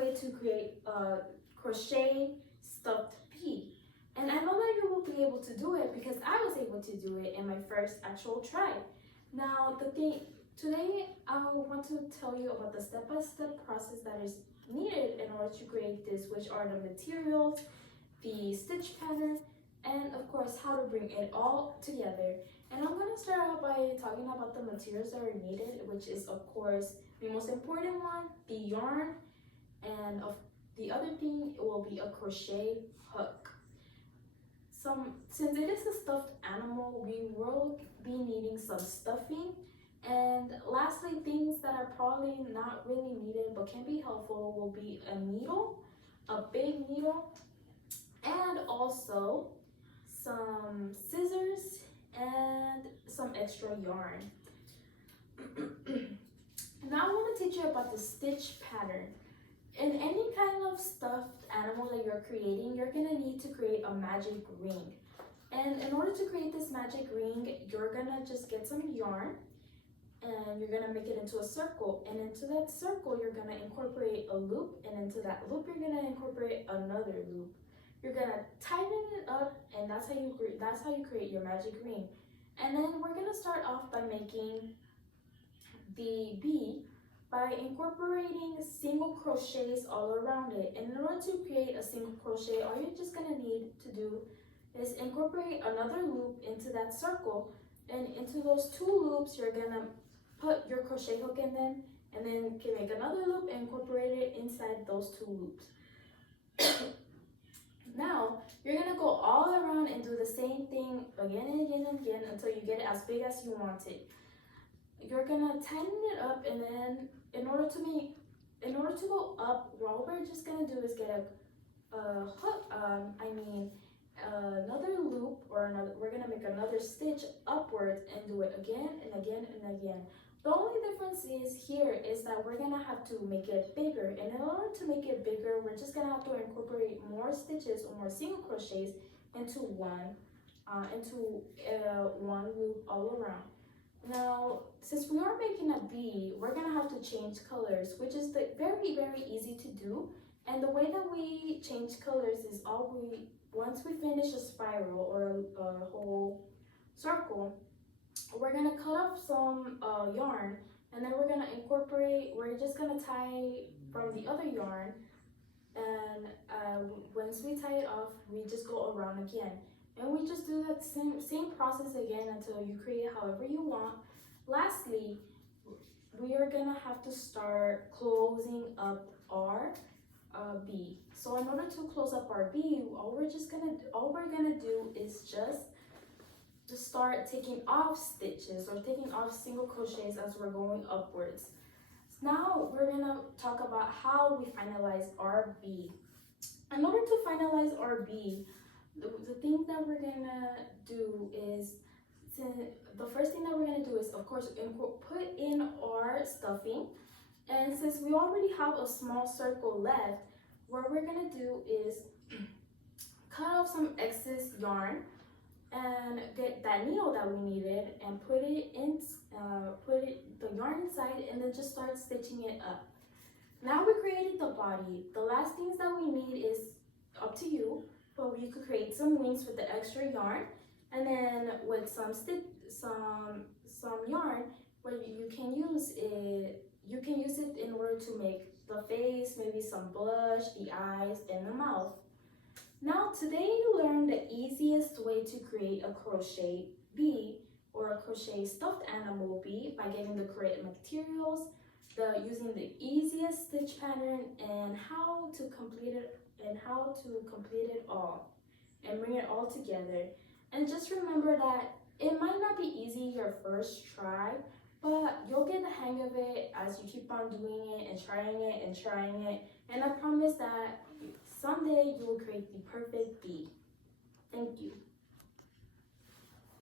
way to create a crochet stuffed bee. And I know that you will be able to do it because I was able to do it in my first actual try. Now, today I want to tell you about the step-by-step process that is needed in order to create this, which are the materials, the stitch pattern, and of course how to bring it all together. And I'm going to start out by talking about the materials that are needed, which is of course the most important one, the yarn, and the other thing will be a crochet hook. Since it is a stuffed animal, we will be needing some stuffing. And lastly, things that are probably not really needed but can be helpful will be a needle, a big needle, and also some scissors and some extra yarn. Now I want to teach you about the stitch pattern. In any kind of stuffed animal that you're creating, you're going to need to create a magic ring. And in order to create this magic ring, you're going to just get some yarn and you're going to make it into a circle. And into that circle, you're going to incorporate a loop, and into that loop, you're going to incorporate another loop. You're going to tighten it up, and that's how you create your magic ring. And then we're going to start off by making the bee by incorporating single crochets all around it. And in order to create a single crochet, all you're just going to need to do is incorporate another loop into that circle, and into those two loops you're going to put your crochet hook in them, and then you can make another loop and incorporate it inside those two loops. Now you're going to go all around and do the same thing again and again and again until you get it as big as you want it. You're going to tighten it up, and then in order to go up, what we're just going to do is get another loop, we're going to make another stitch upwards and do it again and again and again. The only difference is that we're going to have to make it bigger, and in order to make it bigger, we're just going to have to incorporate more stitches or more single crochets into one loop all around. Now, since we are making a bee, we're going to have to change colors, which is very, very easy to do. And the way that we change colors is once we finish a spiral or a whole circle, we're going to cut off some yarn, and then we're just going to tie from the other yarn, and once we tie it off, we just go around again. And we just do that same process again until you create it however you want. Lastly, we are going to have to start closing up our bee. So in order to close up our bee, all we're gonna do is just to start taking off stitches or taking off single crochets as we're going upwards. Now we're gonna talk about how we finalize our bee. In order to finalize our bee, the thing that we're gonna do is, the first thing that we're gonna do is, of course, put in our stuffing. And since we already have a small circle left, what we're gonna do is cut off some excess yarn and get that needle that we needed and put the yarn inside, and then just start stitching it up. Now we created the body. The last things that we need is up to you, but you could create some wings with the extra yarn, and then with some yarn, what you can use it in order to make the face, maybe some blush, the eyes, and the mouth. Now today you learned the easiest way to create a crochet bee or a crochet stuffed animal bee by getting the correct materials, using the easiest stitch pattern, and how to complete it all and bring it all together. And just remember that it might not be easy your first try, but you'll get the hang of it as you keep on doing it and trying it and trying it. And I promise that someday you will create the perfect bee. Thank you.